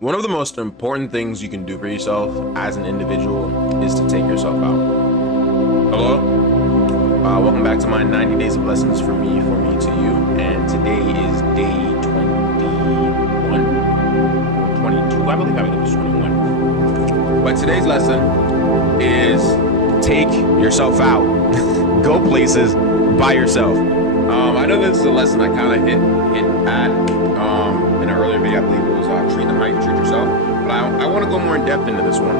One of the most important things you can do for yourself as an individual is to take yourself out. Hello? Welcome back to my 90 Days of Lessons for me to you. And today is day 21 or 22. I believe it was 21. But today's lesson is take yourself out. Go places by yourself. I know this is a lesson I kind of hit at in an earlier video. I believe it was treat them how you treat yourself. But I want to go more in depth into this one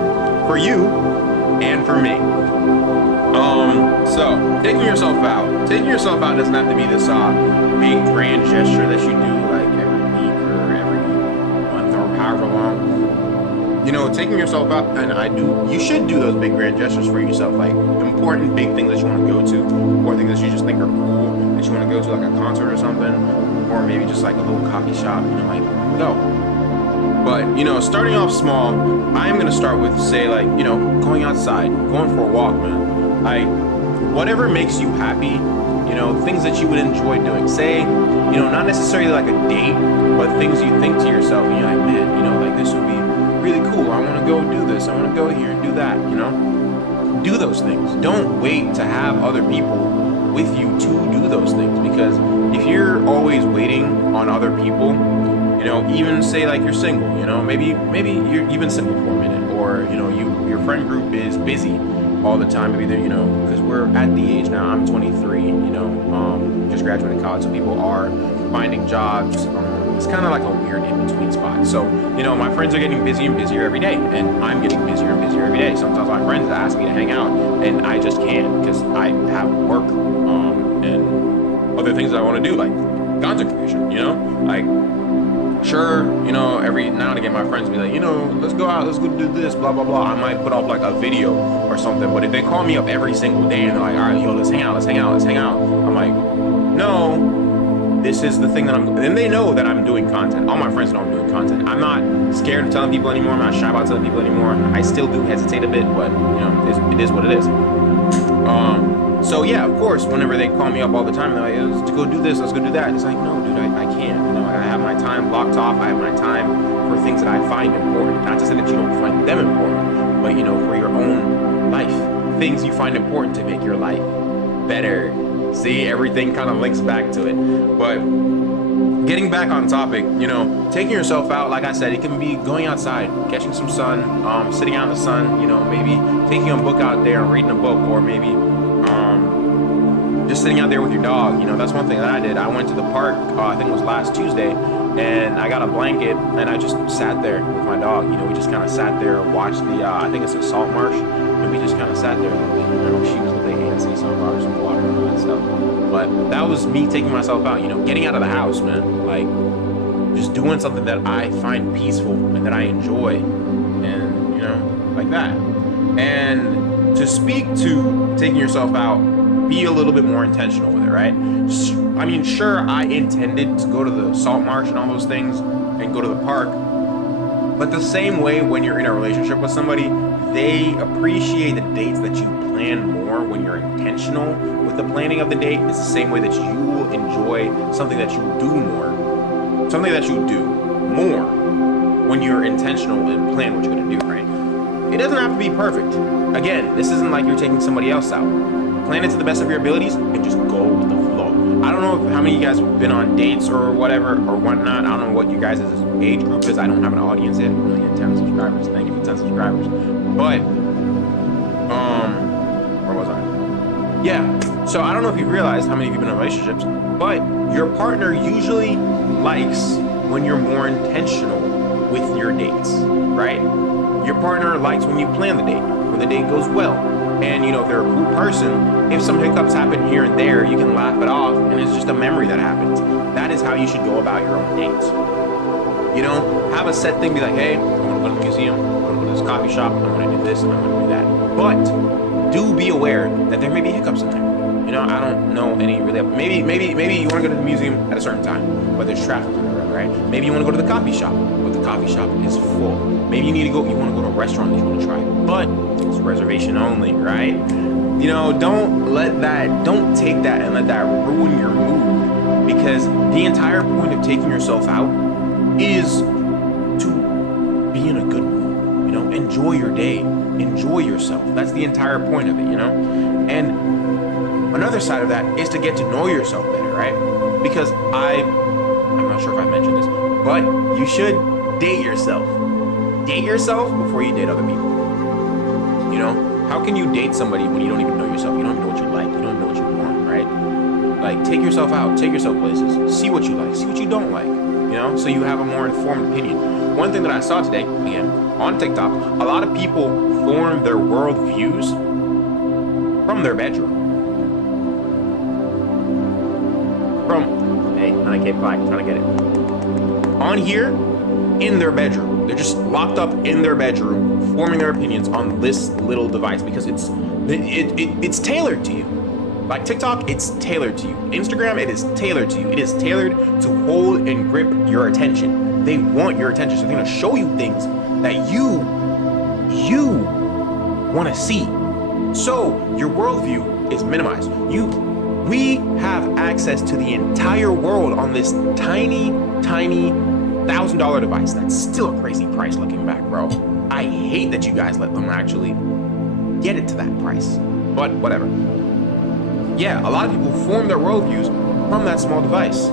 for you and for me. So taking yourself out doesn't have to be this big grand gesture that you do like every week or every month or however long. You know, taking yourself out, and you should do those big grand gestures for yourself, like important big things that you want to go to, or things that you just think are cool that you want to go to, like a concert or something, or maybe just like a little coffee shop, like go. But, starting off small, I'm going to start with, say, going outside, going for a walk, man. Whatever makes you happy, things that you would enjoy doing. Say, not necessarily like a date, but things you think to yourself, and you're like, man, this would be really cool. I want to go do this. I want to go here and do that, Do those things. Don't wait to have other people with you to do those things, because if you're always waiting on other people, even say like you're single, maybe you've been single for a minute, or your friend group is busy all the time. Maybe they're because we're at the age now. I'm 23, just graduated college, so people are finding jobs. It's kind of like a weird in between spot. So my friends are getting busier and busier every day, and I'm getting busier and busier every day. Sometimes my friends ask me to hang out, and I just can't because I have work and other things that I want to do, like content creation. Sure, every now and again my friends be like, let's go out, let's go do this, blah, blah, blah. I might put up like a video or something, but if they call me up every single day and they're like, all right, let's hang out, I'm like, no, this is the thing that and they know that I'm doing content. All my friends know I'm doing content. I'm not scared of telling people anymore. I'm not shy about telling people anymore. I still do hesitate a bit, but, it is what it is. So yeah, of course, whenever they call me up all the time, they're like, let's go do this, let's go do that. It's like, no, dude, I can't. I have my time blocked off. I have my time for things that I find important. Not to say that you don't find them important, but for your own life, things you find important to make your life better. See, everything kind of links back to it. But getting back on topic, taking yourself out, like I said, it can be going outside, catching some sun, sitting out in the sun, maybe taking a book out there and reading a book, or maybe just sitting out there with your dog. That's one thing that I did. I went to the park, I think it was last Tuesday, and I got a blanket and I just sat there with my dog. We just kind of sat there and watched I think it's a salt marsh, and we just kind of sat there. She was a little antsy, so I brought her some water and all that stuff. But that was me taking myself out, getting out of the house, man. Like, just doing something that I find peaceful and that I enjoy, and, like that. And to speak to taking yourself out, be a little bit more intentional with it, right? Sure, I intended to go to the salt marsh and all those things and go to the park, but the same way when you're in a relationship with somebody, they appreciate the dates that you plan more when you're intentional with the planning of the date. It's the same way that you will enjoy something that you do more when you're intentional and plan what you're going to do, right? It doesn't have to be perfect. Again, this isn't like you're taking somebody else out. Plan it to the best of your abilities and just go with the flow. I don't know how many of you guys have been on dates or whatever or whatnot. I don't know what you guys' age group is. I don't have an audience yet. I'm really at 10 subscribers. Thank you for 10 subscribers. But, where was I? Yeah. So I don't know if you've realized how many of you have been in relationships, but your partner usually likes when you're more intentional with your dates, right? Your partner likes when you plan the date, when the date goes well. And, if they're a cool person, if some hiccups happen here and there, you can laugh it off, and it's just a memory that happens. That is how you should go about your own dates. Have a set thing, be like, hey, I'm going to go to the museum, I'm going to go to this coffee shop, I'm going to do this, and I'm going to do that. But do be aware that there may be hiccups in there. I don't know any really. Maybe you want to go to the museum at a certain time, but there's traffic on the road, right? Maybe you want to go to the coffee shop, but the coffee shop is full. Maybe you want to go to a restaurant that you want to try, but it's reservation only, right? Don't take that and let that ruin your mood, because the entire point of taking yourself out is to enjoy your day, enjoy yourself. That's the entire point of it, you know? And another side of that is to get to know yourself better, right? Because I'm not sure if I mentioned this, but you should date yourself. Date yourself before you date other people. You know, how can you date somebody when you don't even know yourself? You don't even know what you like. You don't even know what you want, right? Like, take yourself out, take yourself places, see what you like, see what you don't like, you know, so you have a more informed opinion. One thing that I saw today, again, on TikTok, a lot of people form their worldviews from their bedroom. Hey, honey, keep quiet, trying to get it. On here, in their bedroom. They're just locked up in their bedroom, forming their opinions on this little device because it's tailored to you. Like TikTok, it's tailored to you. Instagram, it is tailored to you. It is tailored to hold and grip your attention. They want your attention, so they're gonna show you things that you want to see. So your worldview is minimized. We have access to the entire world on this tiny $1,000 device. That's still a crazy price looking back, bro. I hate that you guys let them actually get it to that price, but whatever. Yeah, a lot of people form their worldviews from that small device,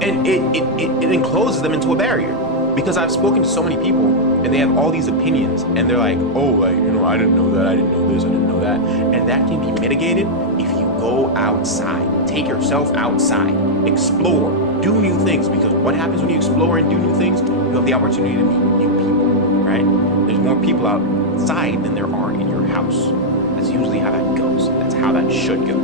and it encloses them into a barrier. Because I've spoken to so many people and they have all these opinions and they're like, oh, like, you know, I didn't know that, I didn't know this, I didn't know that. And that can be mitigated if you go outside, take yourself outside, explore, do new things. Because what happens when you explore and do new things? You have the opportunity to meet new people, right? There's more people outside than there are in your house. That's usually how that goes. That's how that should go.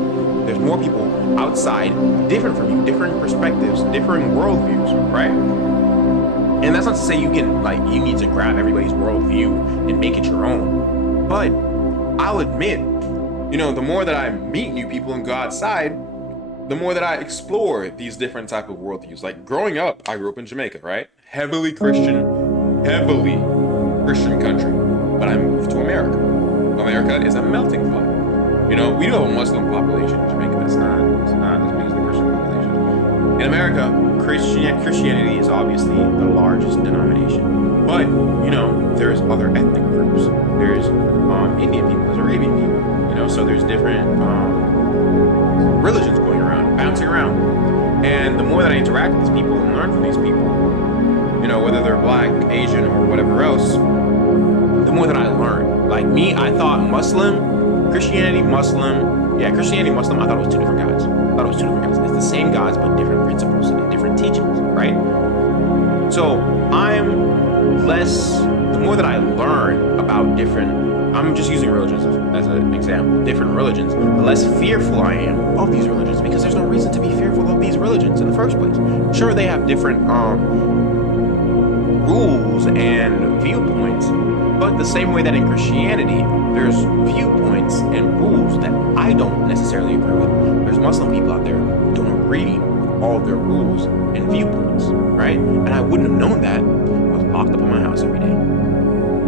There's more people outside, different from you, different perspectives, different worldviews, right? And that's not to say you need to grab everybody's worldview and make it your own. But I'll admit, you know, the more that I meet new people and go outside, the more that I explore these different type of worldviews. Like growing up, I grew up in Jamaica, right? Heavily Christian country. But I moved to America. America is a melting pot. You know, we do have a Muslim population in Jamaica. It's not as big as the Christian population. In America, Christianity is obviously the largest denomination, but you know there's other ethnic groups. There's Indian people, there's Arabian people. You know, so there's different religions going around, bouncing around. And the more that I interact with these people and learn from these people, you know, whether they're Black, Asian, or whatever else, the more that I learn. Like me, I thought Christianity, Muslim, I thought it was two different gods. It's the same gods, but different principles and different teachings, right? So the more that I learn about I'm just using religions as an example, different religions, the less fearful I am of these religions, because there's no reason to be fearful of these religions in the first place. Sure, they have different rules and viewpoints, but the same way that in Christianity, there's viewpoints and rules that I don't necessarily agree with. There's Muslim people out there who don't agree with all their rules and viewpoints, right? And I wouldn't have known that if I was locked up in my house every day.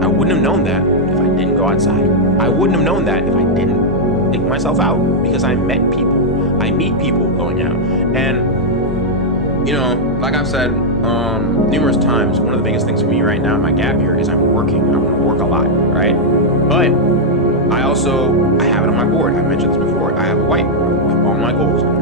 I wouldn't have known that if I didn't go outside. I wouldn't have known that if I didn't take myself out, because I met people. I meet people going out. And, you know, like I've said numerous times, one of the biggest things for me right now in my gap year is I'm working. I want to work a lot, right? But I have it on my board. I've mentioned this before. I have a whiteboard with all my goals on it.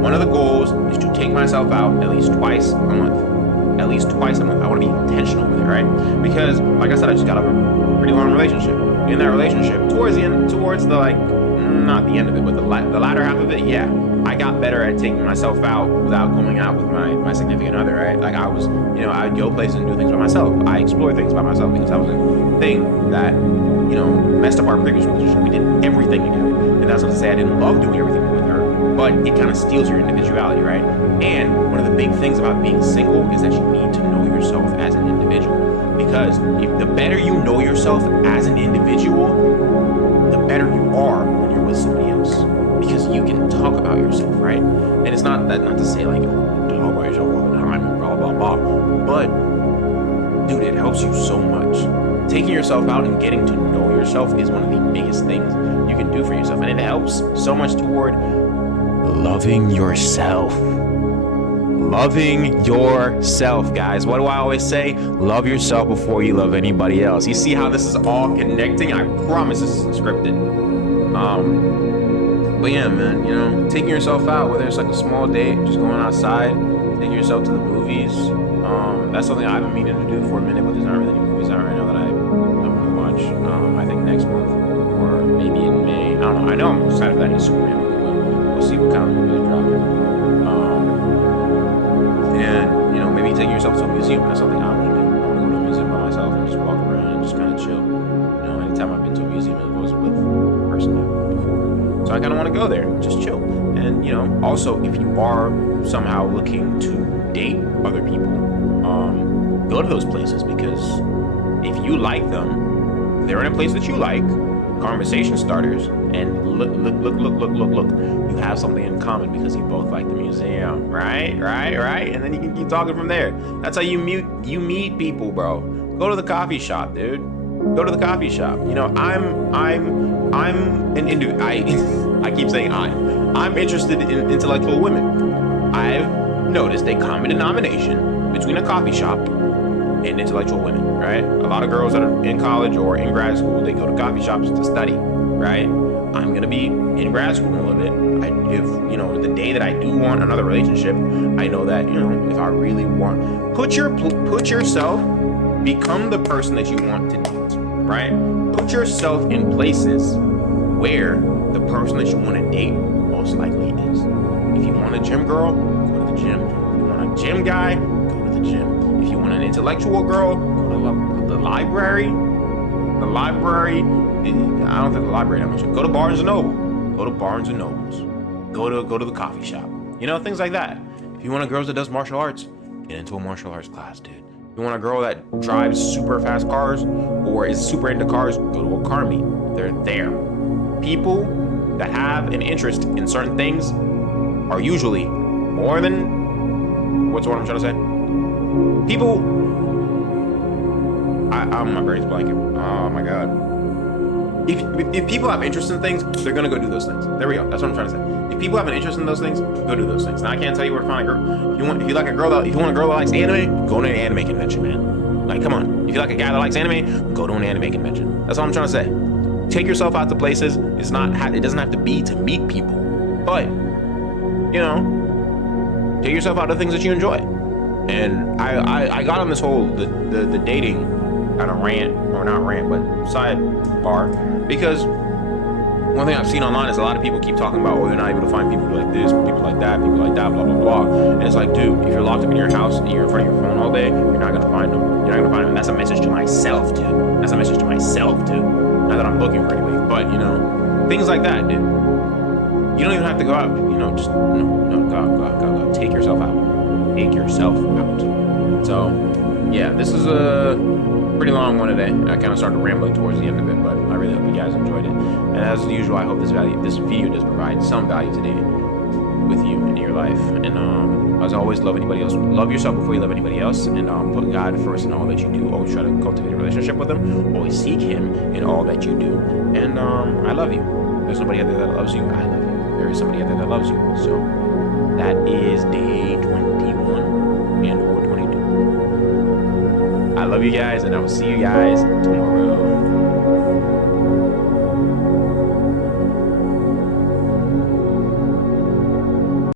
One of the goals is to take myself out at least twice a month. At least twice a month. I want to be intentional with it, right? Because, like I said, I just got out of a pretty long relationship. In that relationship, towards not the end of it, but the latter half of it, yeah, I got better at taking myself out without going out with my significant other, right? Like I was, you know, I'd go places and do things by myself. I explored things by myself because that was a thing that, you know, messed up our previous relationship. We did everything together. And that's not to say I didn't love doing everything with her, but it kind of steals your individuality, right? And one of the big things about being single is that you need to know yourself as an individual. Because if the better you know yourself as an individual, the better you are when you're with somebody else. Because you can talk about yourself, right? And it's not to say like, oh, talk about yourself all the time, blah, blah, blah. But, dude, it helps you so much. Taking yourself out and getting to know yourself is one of the biggest things you can do for yourself. And it helps so much toward loving yourself. loving yourself, guys. What do I always say? Love yourself before you love anybody else. You see how this is all connecting? I promise this isn't scripted. But yeah, man, you know, taking yourself out, whether it's like a small date, just going outside, taking yourself to the movies. That's something I've been meaning to do for a minute, but there's not really any movies out right now that I want to watch. I think next month or maybe in May. I don't know. I know I'm excited for that new Superman movie, but we'll see what kind of movie they're dropping. And you know, maybe taking yourself to a museum. That's something I want to do. I want to go to a museum by myself and just walk around and just kind of chill. You know, anytime I've been to a museum, it was with a person before. So I kind of want to go there, and just chill. And you know, also if you are somehow looking to date other people, go to those places, because if you like them, they're in a place that you like, conversation starters, and look, you have something in common because you both like the museum, right? And then you can keep talking from there. That's how you meet people, bro. Go to the coffee shop, dude. Go to the coffee shop. You know, I keep saying I'm interested in intellectual women. I've noticed a common denomination between a coffee shop and intellectual women, right? A lot of girls that are in college or in grad school, they go to coffee shops to study, right? I'm gonna be in grad school in a little bit. If you know, the day that I do want another relationship, I know that, you know, if I really want, put yourself, become the person that you want to date, right? Put yourself in places where the person that you want to date most likely is. If you want a gym girl, go to the gym. If you want a gym guy, go to the gym. If you want an intellectual girl, go to the library. The library, I don't think the library that much. Go to Barnes and Noble. Go to Barnes and Nobles. Go to the coffee shop. You know, things like that. If you want a girl that does martial arts, get into a martial arts class, dude. If you want a girl that drives super fast cars or is super into cars, go to a car meet. They're there. People that have an interest in certain things are usually more than, what's the word I'm trying to say? People, my brain's blanking. Oh my god. If people have interest in things, they're gonna go do those things. There we go. That's what I'm trying to say. If people have an interest in those things, go do those things. Now I can't tell you where to find a girl. If you want a girl that likes anime, go to an anime convention, man. Like, come on. If you like a guy that likes anime, go to an anime convention. That's all I'm trying to say. Take yourself out to places. It doesn't have to be to meet people, but you know, take yourself out to things that you enjoy. And I got on this whole the dating kind of rant, or not rant, but sidebar, because one thing I've seen online is a lot of people keep talking about, oh, you're not able to find people like this, people like that, blah blah blah. And it's like, dude, if you're locked up in your house and you're in front of your phone all day, you're not gonna find them. You're not gonna find them. And that's a message to myself, dude. Not that I'm looking for anybody, but you know, things like that, dude. You don't even have to go out, you know, just go. Take yourself out. So, yeah, this is a pretty long one today. I kind of started rambling towards the end of it, but I really hope you guys enjoyed it. And as usual, I hope this video does provide some value today with you in your life. And as always, love anybody else. Love yourself before you love anybody else. And put God first in all that you do. Always try to cultivate a relationship with Him. Always seek Him in all that you do. And I love you. There's somebody out there that loves you. I love you. There is somebody out there that loves you. So that is day 21 and or 22. I love you guys, and I will see you guys tomorrow.